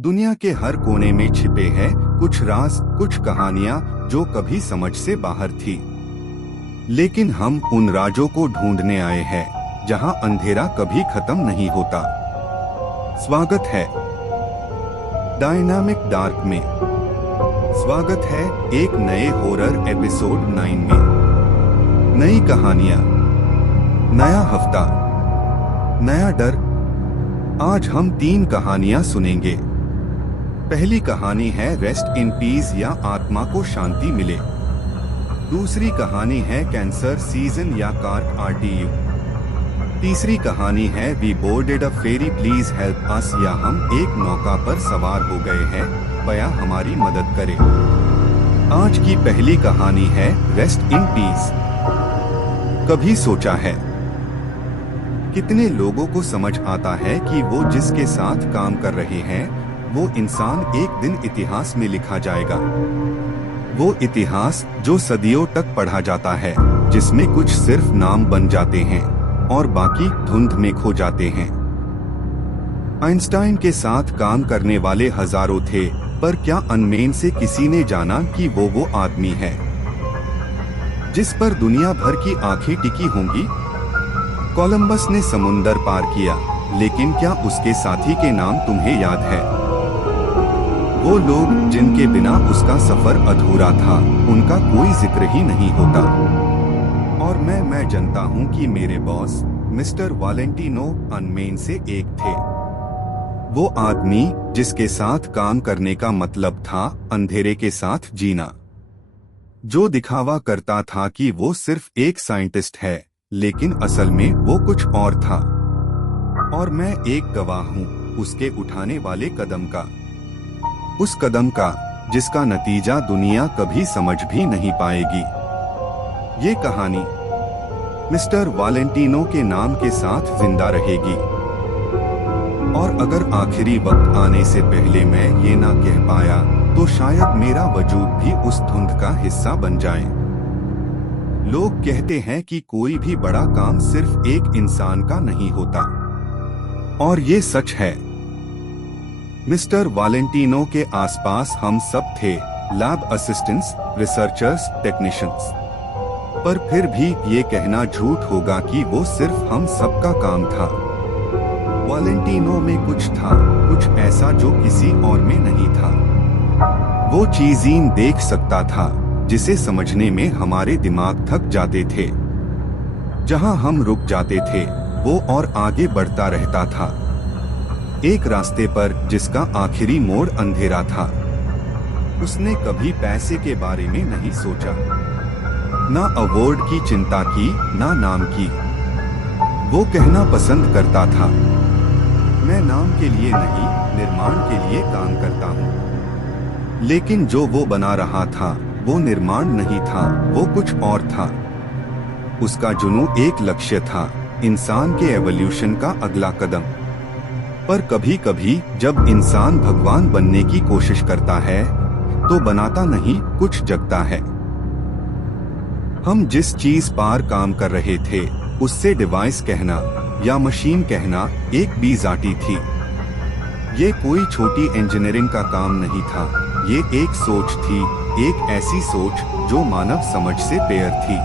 दुनिया के हर कोने में छिपे हैं कुछ राज, कुछ कहानियां जो कभी समझ से बाहर थी। लेकिन हम उन राजों को ढूंढने आए हैं जहां अंधेरा कभी खत्म नहीं होता। स्वागत है डायनामिक डार्क में। स्वागत है एक नए हॉरर एपिसोड 9 में। नई कहानियां, नया हफ्ता, नया डर। आज हम 3 कहानियां सुनेंगे। पहली कहानी है रेस्ट इन पीस या आत्मा को शांति मिले। दूसरी कहानी है कैंसर सीजन या कार्क आरटीयू। तीसरी कहानी है we boarded a ferry please help us या हम एक नौका पर सवार हो गए हैं, कृपया हमारी मदद करे। आज की पहली कहानी है रेस्ट इन पीस। कभी सोचा है कितने लोगों को समझ आता है कि वो जिसके साथ काम कर रहे हैं वो इंसान एक दिन इतिहास में लिखा जाएगा। वो इतिहास जो सदियों तक पढ़ा जाता है, जिसमें कुछ सिर्फ नाम बन जाते हैं और बाकी धुंध में खो जाते हैं। आइंस्टाइन के साथ काम करने वाले हजारों थे, पर क्या अनमेन से किसी ने जाना कि वो आदमी है जिस पर दुनिया भर की आंखें टिकी होंगी? कोलंबस ने समुंदर पार किया, लेकिन क्या उसके साथी के नाम तुम्हें याद है? वो लोग जिनके बिना उसका सफर अधूरा था, उनका कोई जिक्र ही नहीं होता। और मैं जानता हूँ कि मेरे बॉस मिस्टर वालेंटिनो अनमेन से एक थे। वो आदमी जिसके साथ काम करने का मतलब था अंधेरे के साथ जीना, जो दिखावा करता था कि वो सिर्फ एक साइंटिस्ट है, लेकिन असल में वो कुछ और था। और मैं एक गवाह हूँ उसके उठाने वाले कदम का, उस कदम का जिसका नतीजा दुनिया कभी समझ भी नहीं पाएगी। ये कहानी मिस्टर वालेंटिनो के नाम के साथ जिंदा रहेगी। और अगर आखिरी वक्त आने से पहले मैं ये ना कह पाया, तो शायद मेरा वजूद भी उस धुंध का हिस्सा बन जाए। लोग कहते हैं कि कोई भी बड़ा काम सिर्फ एक इंसान का नहीं होता, और ये सच है। मिस्टर वालेंटिनो के आसपास हम सब थे, लैब असिस्टेंट्स, रिसर्चर्स, टेक्नीशियंस। पर फिर भी ये कहना झूठ होगा कि वो सिर्फ हम सब का काम था। वालेंटिनो में कुछ था, कुछ ऐसा जो किसी और में नहीं था। वो चीज़ें देख सकता था जिसे समझने में हमारे दिमाग थक जाते थे। जहां हम रुक जाते थे, वो और आगे बढ़ता रहता था, एक रास्ते पर जिसका आखिरी मोड़ अंधेरा था। उसने कभी पैसे के बारे में नहीं सोचा, ना अवार्ड की चिंता की, ना नाम की। वो कहना पसंद करता था, मैं नाम के लिए नहीं, निर्माण के लिए काम करता हूँ। लेकिन जो वो बना रहा था वो निर्माण नहीं था, वो कुछ और था। उसका जुनून एक लक्ष्य था, इंसान के एवोल्यूशन का अगला कदम। पर कभी कभी जब इंसान भगवान बनने की कोशिश करता है, तो बनाता नहीं, कुछ जगता है। हम जिस चीज पर काम कर रहे थे, उससे डिवाइस कहना या मशीन कहना एक बीजाटी थी। ये कोई छोटी इंजीनियरिंग का काम नहीं था, ये एक सोच थी, एक ऐसी सोच जो मानव समझ से पेयर थी।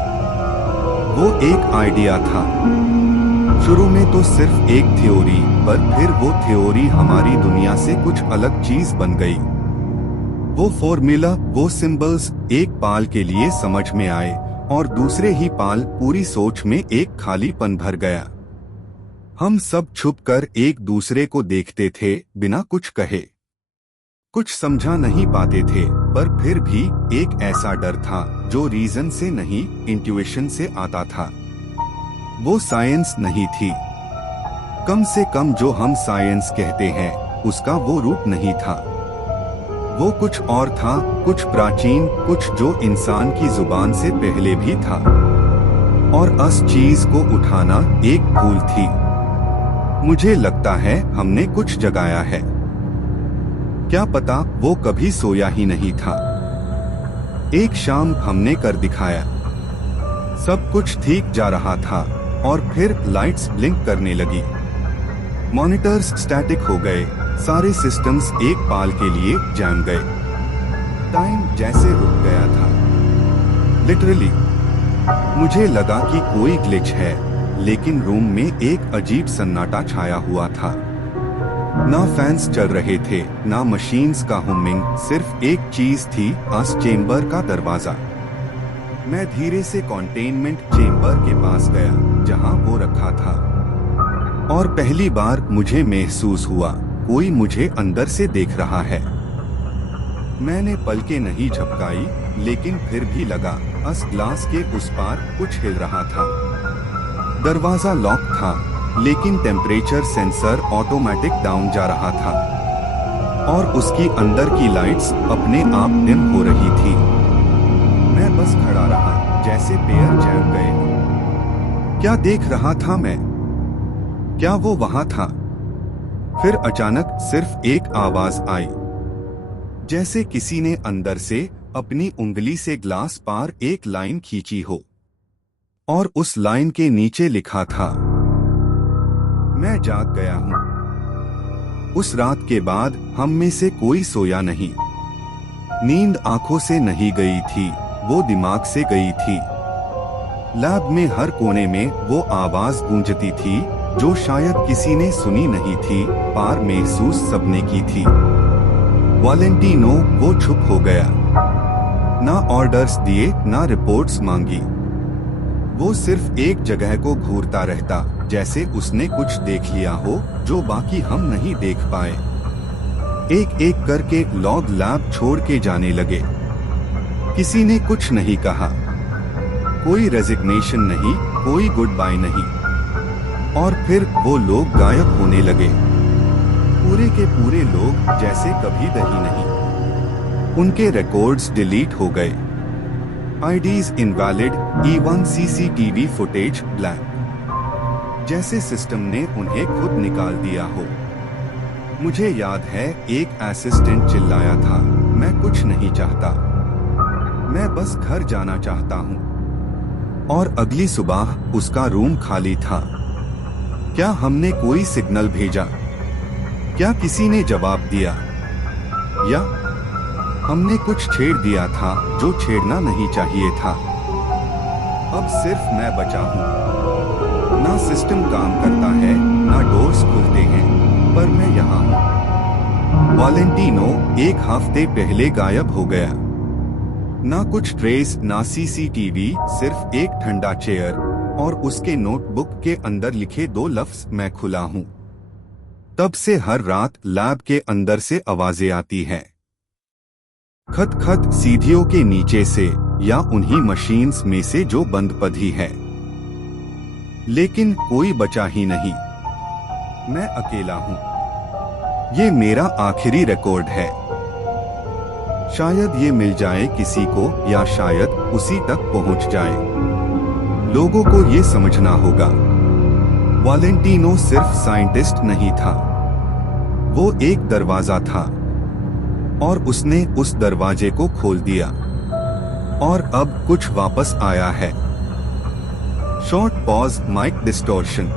वो एक आइडिया था, शुरू में तो सिर्फ एक थ्योरी, पर फिर वो थ्योरी हमारी दुनिया से कुछ अलग चीज बन गई। वो फॉर्मूला, वो सिंबल्स एक पाल के लिए समझ में आए, और दूसरे ही पाल पूरी सोच में एक खालीपन भर गया। हम सब छुपकर एक दूसरे को देखते थे, बिना कुछ कहे। कुछ समझा नहीं पाते थे, पर फिर भी एक ऐसा डर था जो रीजन से नहीं, इंट्यूशन से आता था। वो साइंस नहीं थी, कम से कम जो हम साइंस कहते हैं उसका वो रूप नहीं था। वो कुछ और था, कुछ प्राचीन, कुछ जो इंसान की जुबान से पहले भी था। और उस चीज को उठाना एक भूल थी। मुझे लगता है हमने कुछ जगाया है। क्या पता वो कभी सोया ही नहीं था। एक शाम हमने कर दिखाया। सब कुछ ठीक जा रहा था, और फिर लाइट्स ब्लिंक करने लगी। मॉनिटर्स स्टैटिक हो गए, सारे सिस्टम्स एक पाल के लिए जम गए। टाइम जैसे रुक गया था, लिटरली। मुझे लगा कि कोई ग्लिच है, लेकिन रूम में एक अजीब सन्नाटा छाया हुआ था। ना फैंस चल रहे थे, ना मशीन्स का हुमिंग, सिर्फ एक चीज थी, आस चेम्बर का दरवाजा। मैं धीरे से कंटेनमेंट चेम्बर के पास गया, जहां वो रखा था, और पहली बार मुझे महसूस हुआ कोई मुझे अंदर से देख रहा है। मैंने पलकें नहीं झपकाई, लेकिन फिर भी लगा अस ग्लास के उस पार कुछ हिल रहा था। दरवाजा लॉक था, लेकिन टेम्परेचर सेंसर ऑटोमेटिक डाउन जा रहा था, और उसकी अंदर की लाइट्स अपने आप डिम हो रही थी। मैं बस खड़ा रहा, जैसे पैर जम गए। क्या देख रहा था मैं? क्या वो वहां था? फिर अचानक सिर्फ एक आवाज आई, जैसे किसी ने अंदर से अपनी उंगली से ग्लास पार एक लाइन खींची हो, और उस लाइन के नीचे लिखा था, मैं जाग गया हूं। उस रात के बाद हम में से कोई सोया नहीं। नींद आंखों से नहीं गई थी, वो दिमाग से गई थी। लैब में हर कोने में वो आवाज गूंजती थी, जो शायद किसी ने सुनी नहीं थी, पार महसूस सबने की थी। वैलेंटिनो वो चुप हो गया, ना ऑर्डर्स दिए, ना रिपोर्ट्स मांगी। वो सिर्फ एक जगह को घूरता रहता, जैसे उसने कुछ देख लिया हो जो बाकी हम नहीं देख पाए। एक एक करके लॉग लैब छोड़ के जाने लगे। किसी ने कुछ नहीं कहा, कोई रेजिग्नेशन नहीं, कोई गुड बाय नहीं। और फिर वो लोग गायब होने लगे, पूरे के पूरे लोग, जैसे कभी दही नहीं। उनके रिकॉर्ड्स डिलीट हो गए, IDs invalid, E1 CCTV footage blank, जैसे सिस्टम ने उन्हें खुद निकाल दिया हो। मुझे याद है एक असिस्टेंट चिल्लाया था, मैं कुछ नहीं चाहता, मैं बस घर जाना चाहता हूँ। और अगली सुबह उसका रूम खाली था। क्या हमने कोई सिग्नल भेजा? क्या किसी ने जवाब दिया? या हमने कुछ छेड़ दिया था जो छेड़ना नहीं चाहिए था? अब सिर्फ मैं बचा हूँ। ना सिस्टम काम करता है, ना डोर्स खुलते हैं, पर मैं यहाँ हूँ। वैलेंटिनो एक हफ्ते पहले गायब हो गया। ना कुछ ट्रेस, ना सीसीटीवी, सिर्फ एक ठंडा चेयर और उसके नोटबुक के अंदर लिखे 2 लफ्ज, मैं खुला हूँ। तब से हर रात लैब के अंदर से आवाजें आती हैं, खत खत सीढ़ियों के नीचे से, या उन्हीं मशीन्स में से जो बंद पड़ी है। लेकिन कोई बचा ही नहीं। मैं अकेला हूँ। ये मेरा आखिरी रिकॉर्ड है। शायद ये मिल जाए किसी को, या शायद उसी तक पहुंच जाए। लोगों को ये समझना होगा, वैलेंटिनो सिर्फ साइंटिस्ट नहीं था, वो एक दरवाजा था, और उसने उस दरवाजे को खोल दिया, और अब कुछ वापस आया है। Short pause, mic distortion.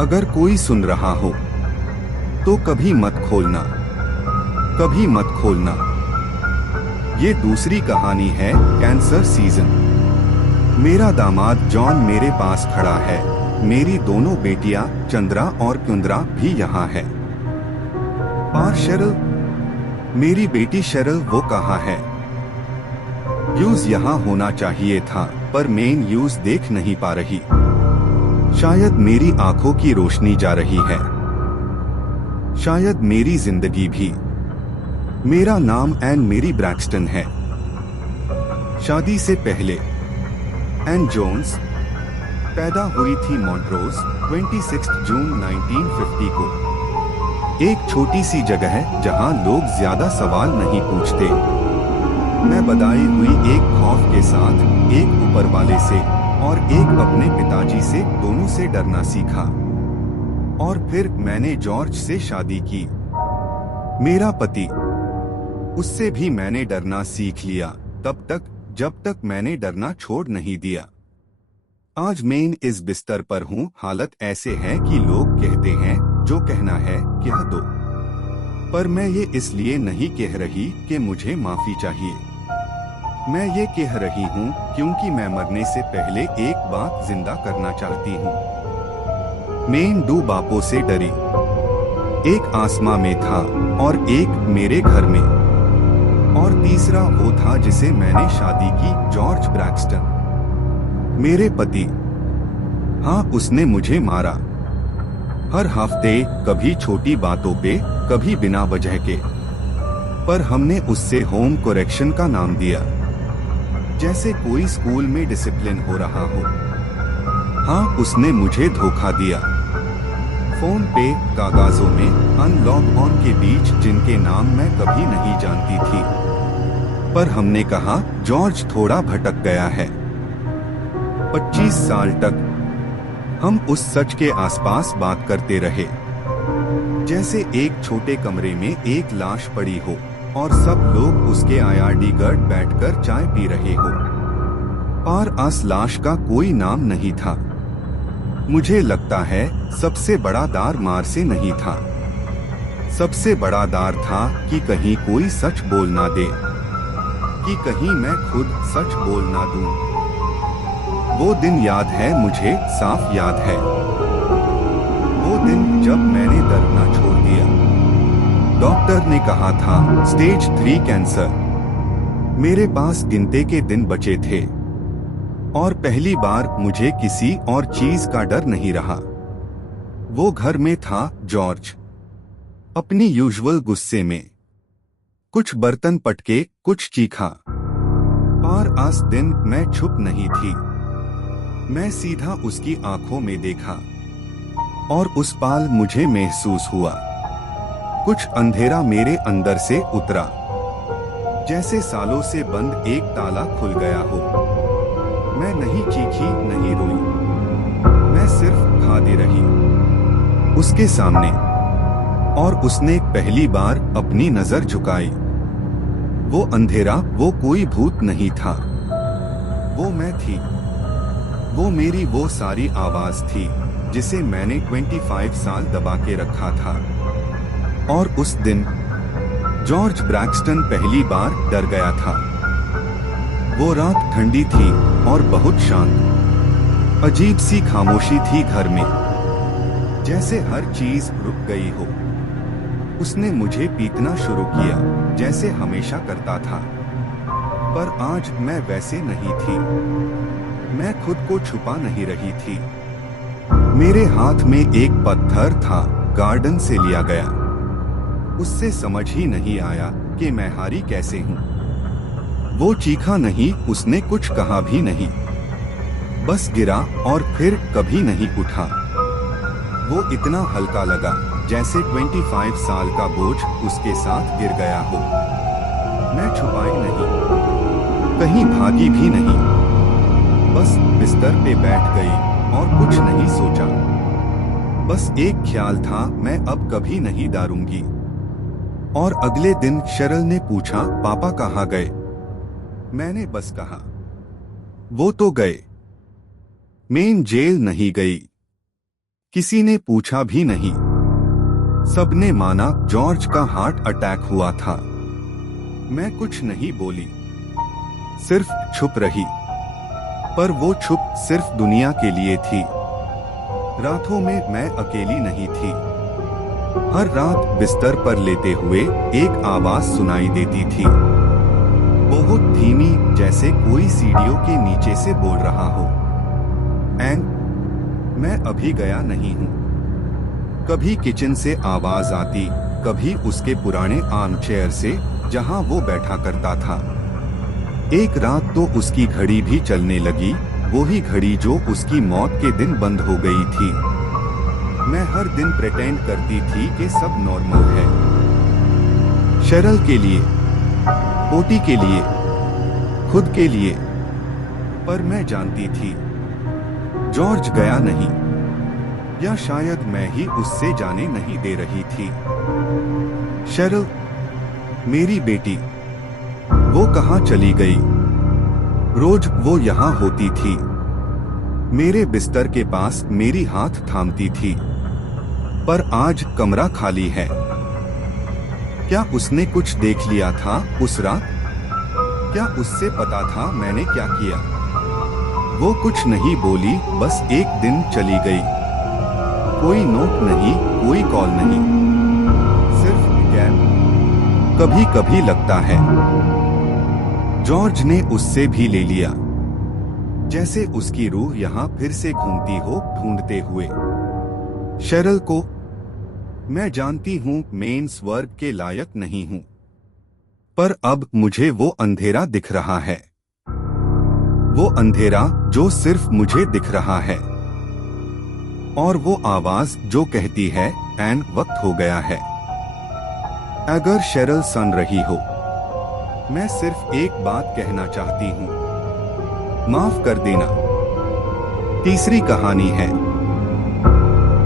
अगर कोई सुन रहा हो तो कभी मत खोलना, कभी मत खोलना। ये दूसरी कहानी है, कैंसर सीजन। मेरा दामाद जॉन मेरे पास खड़ा है, मेरी दोनों बेटियां चंद्रा और कुंद्रा भी यहाँ है। पार शेरल, मेरी बेटी शेरल, वो कहाँ है? यूज यहाँ होना चाहिए था, पर मेन यूज देख नहीं पा रही। शायद मेरी आंखों की रोशनी जा रही है, शायद मेरी जिंदगी भी। मेरा नाम एन मेरी ब्रैक्सटन है। शादी से पहले एन जोन्स पैदा हुई थी मॉन्ट्रोज, 26 जून 1950 को। एक छोटी सी जगह है जहां लोग ज्यादा सवाल नहीं पूछते। मैं बधाई हुई एक खौफ के साथ, एक ऊपर वाले से और एक अपने पिताजी से, दोनों से डरना सीखा। और फिर मैंने जॉर्ज से शादी की, मेरा पति। उससे भी मैंने डरना सीख लिया, तब तक जब तक मैंने डरना छोड़ नहीं दिया। आज मैं इस बिस्तर पर हूँ। हालत ऐसे है कि लोग कहते हैं जो कहना है कह दो। पर मैं ये इसलिए नहीं कह रही कि मुझे माफी चाहिए। मैं ये कह रही हूँ क्योंकि मैं मरने से पहले एक बात जिंदा करना चाहती हूँ। मैं दो बापों से डरी, एक आसमां में था और एक मेरे घर में, और तीसरा वो था जिसे मैंने शादी की, जॉर्ज ब्रैक्सटन, मेरे पति। हाँ, उसने मुझे मारा, हर हफ्ते, कभी छोटी बातों पे, कभी बिना वजह के। पर हमने उससे होम कोरेक्शन का नाम दिया, जैसे कोई स्कूल में डिसिप्लिन हो रहा हो। हाँ, उसने मुझे धोखा दिया, फोन पे, कागजों में, अनलॉग ऑन के बीच, जिनके नाम मैं कभी नहीं जानती थी। पर हमने कहा जॉर्ज थोड़ा भटक गया है। 25 साल तक हम उस सच के आसपास बात करते रहे, जैसे एक छोटे कमरे में एक लाश पड़ी हो और सब लोग उसके आईआरडी गर्ड बैठकर चाय पी रहे हो। पर आस लाश का कोई नाम नहीं था। मुझे लगता है सबसे बड़ा डर मार से नहीं था, सबसे बड़ा डर था कि कहीं कोई सच बोल ना दे, कि कहीं मैं खुद सच बोल ना दूं। वो दिन याद है मुझे, साफ याद है। वो दिन जब मैंने डरना छोड़ दिया। डॉक्टर ने कहा था स्टेज 3 कैंसर। मेरे पास गिनते के दिन बचे थे और पहली बार मुझे किसी और चीज का डर नहीं रहा। वो घर में था जॉर्ज, अपनी यूजुअल गुस्से में, कुछ बर्तन पटके, कुछ चीखा। पर आज दिन मैं चुप नहीं थी। मैं सीधा उसकी आंखों में देखा और उस पाल मुझे महसूस हुआ कुछ अंधेरा मेरे अंदर से उतरा, जैसे सालों से बंद एक ताला खुल गया हो। मैं नहीं चीखी, नहीं रोई, मैं सिर्फ खाती रही उसके सामने। और उसने पहली बार अपनी नजर झुकाई। वो अंधेरा, वो कोई भूत नहीं था, वो मैं थी। वो मेरी वो सारी आवाज थी जिसे मैंने 25 साल दबा के रखा था। और उस दिन जॉर्ज ब्रैक्सटन पहली बार डर गया था। वो रात ठंडी थी और बहुत शांत। अजीब सी खामोशी थी घर में, जैसे हर चीज रुक गई हो। उसने मुझे पीटना शुरू किया, जैसे हमेशा करता था। पर आज मैं वैसे नहीं थी। मैं खुद को छुपा नहीं रही थी। मेरे हाथ में एक पत्थर था, गार्डन से लिया गया। उससे समझ ही नहीं आया कि मैं हारी कैसे हूँ। वो चीखा नहीं, उसने कुछ कहा भी नहीं, बस गिरा और फिर कभी नहीं उठा। वो इतना हल्का लगा जैसे 25 साल का बोझ उसके साथ गिर गया हो। मैं छुपाई नहीं, कहीं भागी भी नहीं, बस बिस्तर पे बैठ गई और कुछ नहीं सोचा। बस एक ख्याल था, मैं अब कभी नहीं डरूंगी। और अगले दिन शरल ने पूछा, पापा कहाँ गए? मैंने बस कहा, वो तो गए। मैं जेल नहीं गई। किसी ने पूछा भी नहीं। सबने माना जॉर्ज का हार्ट अटैक हुआ था। मैं कुछ नहीं बोली, सिर्फ चुप रही। पर वो चुप सिर्फ दुनिया के लिए थी। रातों में मैं अकेली नहीं थी। हर रात बिस्तर पर लेटे हुए एक आवाज सुनाई देती थी, बहुत धीमी, जैसे कोई सीढ़ियों के नीचे से बोल रहा हो, एन मैं अभी गया नहीं हूँ। कभी किचन से आवाज आती, कभी उसके पुराने आर्म चेयर से, जहाँ वो बैठा करता था। एक रात तो उसकी घड़ी भी चलने लगी, वही घड़ी जो उसकी मौत के दिन बंद हो गई थी। मैं हर दिन प्रिटेंड करती थी कि सब नॉर्मल है, शरल के लिए, पोटी के लिए, खुद के लिए। पर मैं जानती थी जॉर्ज गया नहीं, या शायद मैं ही उससे जाने नहीं दे रही थी। शरल, मेरी बेटी, वो कहाँ चली गई? रोज वो यहाँ होती थी, मेरे बिस्तर के पास मेरी हाथ थामती थी। पर आज कमरा खाली है। क्या उसने कुछ देख लिया था उस रात? क्या उससे पता था मैंने क्या किया? वो कुछ नहीं बोली, बस एक दिन चली गई। कोई नोट नहीं, कोई कॉल नहीं, सिर्फ गैप। कभी कभी लगता है जॉर्ज ने उससे भी ले लिया, जैसे उसकी रूह यहाँ फिर से घूमती हो ढूंढते हुए शेरल को। मैं जानती हूँ मैं स्वर्ग के लायक नहीं हूँ, पर अब मुझे वो अंधेरा दिख रहा है, वो अंधेरा जो सिर्फ मुझे दिख रहा है, और वो आवाज जो कहती है एन वक्त हो गया है। अगर शेरल सुन रही हो, मैं सिर्फ एक बात कहना चाहती हूँ, माफ कर देना। तीसरी कहानी है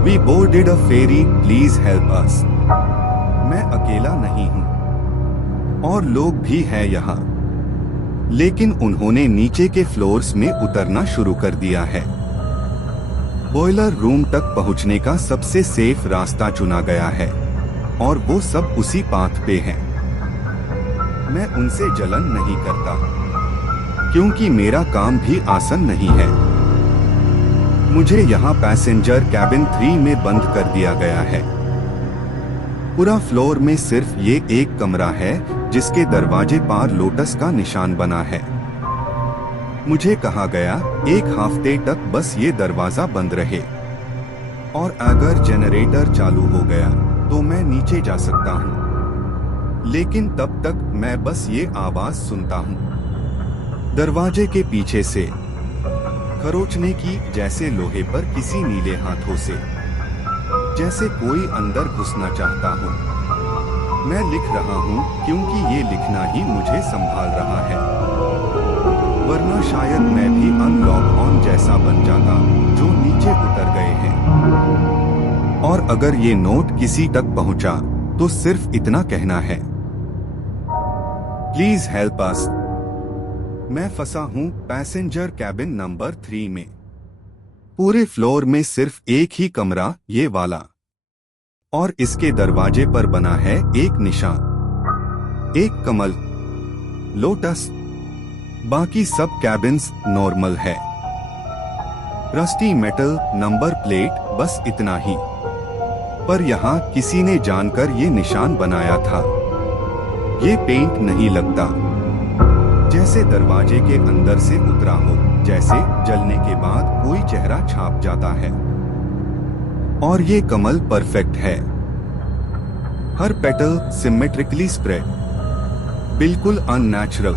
We boarded a ferry, please help us। मैं अकेला नहीं हूँ और लोग भी हैं यहाँ, लेकिन उन्होंने नीचे के फ्लोर्स में उतरना शुरू कर दिया है। बॉयलर रूम तक पहुँचने का सबसे सेफ रास्ता चुना गया है और वो सब उसी पाथ पे हैं। मैं उनसे जलन नहीं करता, क्योंकि मेरा काम भी आसान नहीं है। मुझे यहाँ पैसेंजर कैबिन 3 में बंद कर दिया गया है। पूरा फ्लोर में सिर्फ ये एक कमरा है जिसके दरवाजे पर लोटस का निशान बना है। मुझे कहा गया एक हफ्ते तक बस ये दरवाजा बंद रहे, और अगर जनरेटर चालू हो गया तो मैं नीचे जा सकता हूँ, लेकिन तब तक मैं बस ये आवाज सुनता हूँ दरवाजे के पीछे से खरोचने की, जैसे लोहे पर किसी नीले हाथों से, जैसे कोई अंदर घुसना चाहता हो। मैं लिख रहा हूँ क्योंकि ये लिखना ही मुझे संभाल रहा है, वरना शायद मैं भी अनलॉक ऑन जैसा बन जाता जो नीचे उतर गए हैं। और अगर ये नोट किसी तक पहुंचा तो सिर्फ इतना कहना है, प्लीज हेल्प अस। मैं फंसा हूं पैसेंजर कैबिन नंबर 3 में। पूरे फ्लोर में सिर्फ एक ही कमरा, ये वाला, और इसके दरवाजे पर बना है एक निशान, एक कमल, लोटस। बाकी सब कैबिन्स नॉर्मल है, रस्टी मेटल नंबर प्लेट, बस इतना ही। पर यहाँ किसी ने जानकर ये निशान बनाया था। ये पेंट नहीं लगता, जैसे दरवाजे के अंदर से उतरा हो, जैसे जलने के बाद कोई चेहरा छाप जाता है। और ये कमल परफेक्ट है, हर पेटल सिमेट्रिकली स्प्रेड, बिल्कुल अननेचुरल।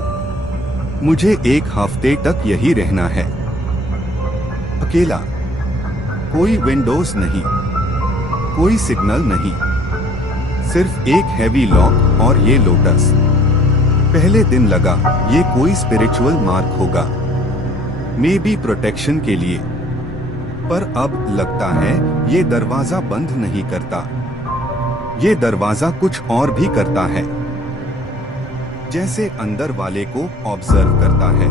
मुझे एक हफ्ते तक यही रहना है, अकेला, कोई विंडोज नहीं, कोई सिग्नल नहीं, सिर्फ एक हैवी लॉक और ये लोटस। पहले दिन लगा ये कोई स्पिरिचुअल मार्क होगा, मे बी प्रोटेक्शन के लिए, पर अब लगता है ये दरवाजा बंद नहीं करता, ये दरवाजा कुछ और भी करता है, जैसे अंदर वाले को ऑब्जर्व करता है,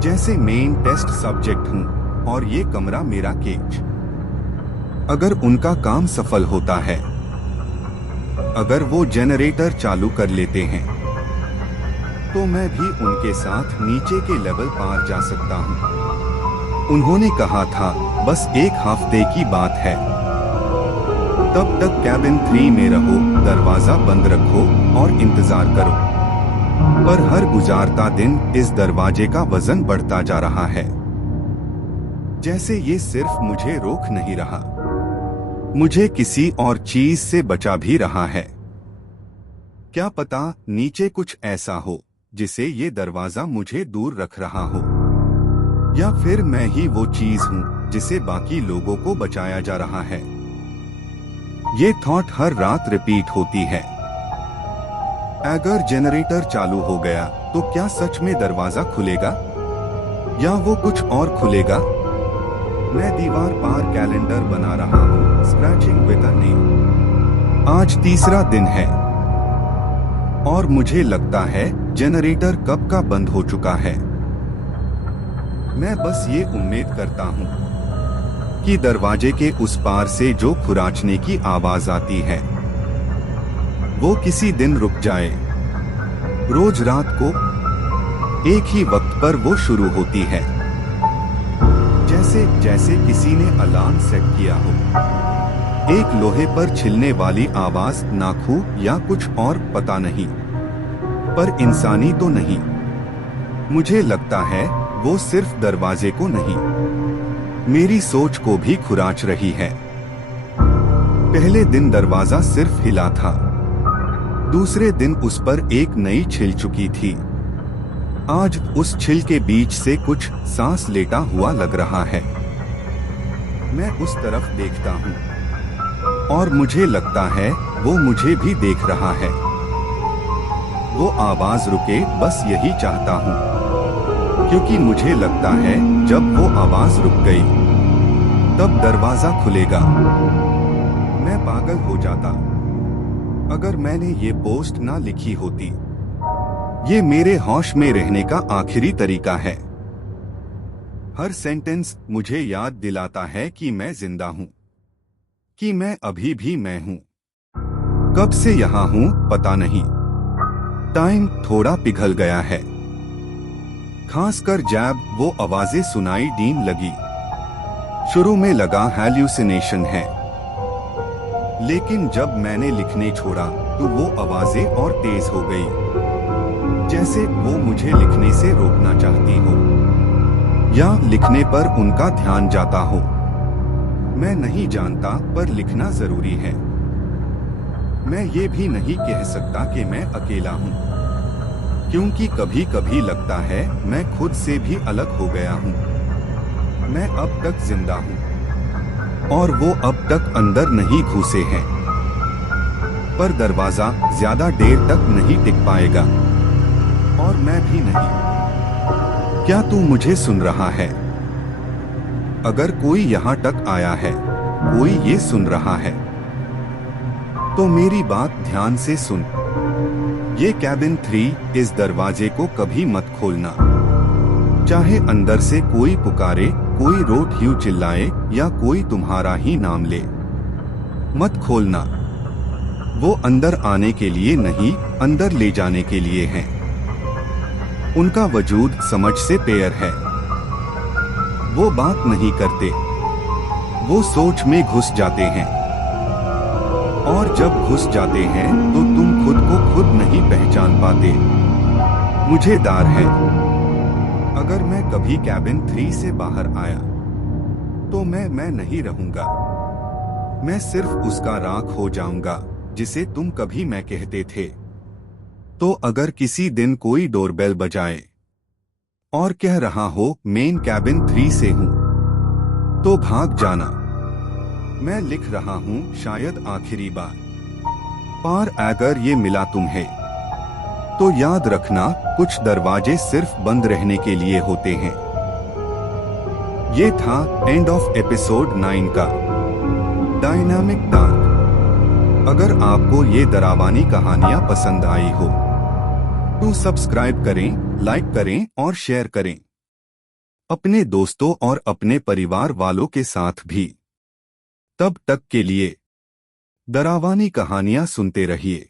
जैसे मेन टेस्ट सब्जेक्ट हूँ और ये कमरा मेरा केज। अगर उनका काम सफल होता है, अगर वो जनरेटर चालू कर लेते हैं, तो मैं भी उनके साथ नीचे के लेवल पार जा सकता हूँ। उन्होंने कहा था बस एक हफ्ते की बात है, तब तक कैबिन 3 में रहो, दरवाजा बंद रखो और इंतजार करो। पर हर गुजारता दिन इस दरवाजे का वजन बढ़ता जा रहा है, जैसे ये सिर्फ मुझे रोक नहीं रहा, मुझे किसी और चीज से बचा भी रहा है। क्या पता नीचे कुछ ऐसा हो जिसे ये दरवाजा मुझे दूर रख रहा हो, या फिर मैं ही वो चीज हूँ जिसे बाकी लोगों को बचाया जा रहा है। ये थॉट हर रात रिपीट होती है। अगर जनरेटर चालू हो गया तो क्या सच में दरवाजा खुलेगा, या वो कुछ और खुलेगा? मैं दीवार पर कैलेंडर बना रहा हूँ, स्क्रैचिंग विद अ नेल। आज तीसरा दिन है और मुझे लगता है जनरेटर कब का बंद हो चुका है। मैं बस ये उम्मीद करता हूँ कि दरवाजे के उस पार से जो खुराचने की आवाज आती है वो किसी दिन रुक जाए। रोज रात को एक ही वक्त पर वो शुरू होती है, जैसे जैसे किसी ने अलार्म सेट किया हो। एक लोहे पर छिलने वाली आवाज, नाखून या कुछ और पता नहीं, पर इंसानी तो नहीं। मुझे लगता है वो सिर्फ दरवाजे को नहीं, मेरी सोच को भी खुराच रही है। पहले दिन दरवाजा सिर्फ हिला था, दूसरे दिन उस पर एक नई छिल चुकी थी। आज उस छिल के बीच से कुछ सांस लेता हुआ लग रहा है। मैं उस तरफ देखता हूँ और मुझे लगता है वो मुझे भी देख रहा है। वो आवाज रुके, बस यही चाहता हूँ, क्योंकि मुझे लगता है जब वो आवाज रुक गई तब दरवाजा खुलेगा। मैं पागल हो जाता अगर मैंने ये पोस्ट ना लिखी होती। ये मेरे होश में रहने का आखिरी तरीका है। हर सेंटेंस मुझे याद दिलाता है कि मैं जिंदा हूं, कि मैं अभी भी मैं हूं। कब से यहां हूं पता नहीं। टाइम थोड़ा पिघल गया है, खासकर जब वो आवाजें सुनाई देने लगी। शुरू में लगा हैल्यूसिनेशन है, लेकिन जब मैंने लिखने छोड़ा तो वो आवाजें और तेज हो गई, जैसे वो मुझे लिखने से रोकना चाहती हो या लिखने पर उनका ध्यान जाता हो। मैं नहीं जानता, पर लिखना जरूरी है। मैं ये भी नहीं कह सकता कि मैं अकेला हूँ, क्योंकि कभी कभी लगता है मैं खुद से भी अलग हो गया हूँ। मैं अब तक जिंदा हूँ और वो अब तक अंदर नहीं घुसे हैं, पर दरवाजा ज्यादा देर तक नहीं टिक पाएगा और मैं भी नहीं। क्या तू मुझे सुन रहा है? अगर कोई यहाँ तक आया है, कोई ये सुन रहा है, तो मेरी बात ध्यान से सुन। ये कैबिन 3, इस दरवाजे को कभी मत खोलना। चाहे अंदर से कोई पुकारे, कोई रोड ह्यू चिल्लाए या कोई तुम्हारा ही नाम ले, मत खोलना। वो अंदर आने के लिए नहीं, अंदर ले जाने के लिए हैं। उनका वजूद समझ से पेयर है। वो बात नहीं करते, वो सोच में घुस जाते हैं, और जब घुस जाते हैं तो तुम खुद को खुद नहीं पहचान पाते। मुझे डर है, अगर मैं कभी कैबिन 3 से बाहर आया तो मैं नहीं रहूंगा। मैं सिर्फ उसका राख हो जाऊंगा जिसे तुम कभी मैं कहते थे। तो अगर किसी दिन कोई डोरबेल बजाए और कह रहा हो मेन कैबिन 3 से हूं, तो भाग जाना। मैं लिख रहा हूं शायद आखिरी बार। पर अगर ये मिला तुम्हें, तो याद रखना कुछ दरवाजे सिर्फ बंद रहने के लिए होते हैं। ये था एंड ऑफ एपिसोड 9 का डायनामिक डार्क। अगर आपको ये डरावनी कहानियां पसंद आई हो तो सब्सक्राइब करें, लाइक करें और शेयर करें अपने दोस्तों और अपने परिवार वालों के साथ भी। तब तक के लिए डरावनी कहानियां सुनते रहिए,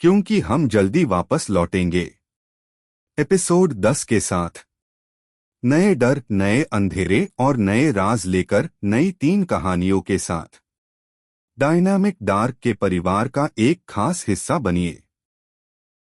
क्योंकि हम जल्दी वापस लौटेंगे एपिसोड 10 के साथ। नए डर, नए अंधेरे और नए राज लेकर नई 3 कहानियों के साथ। डायनामिक डार्क के परिवार का एक खास हिस्सा बनिए।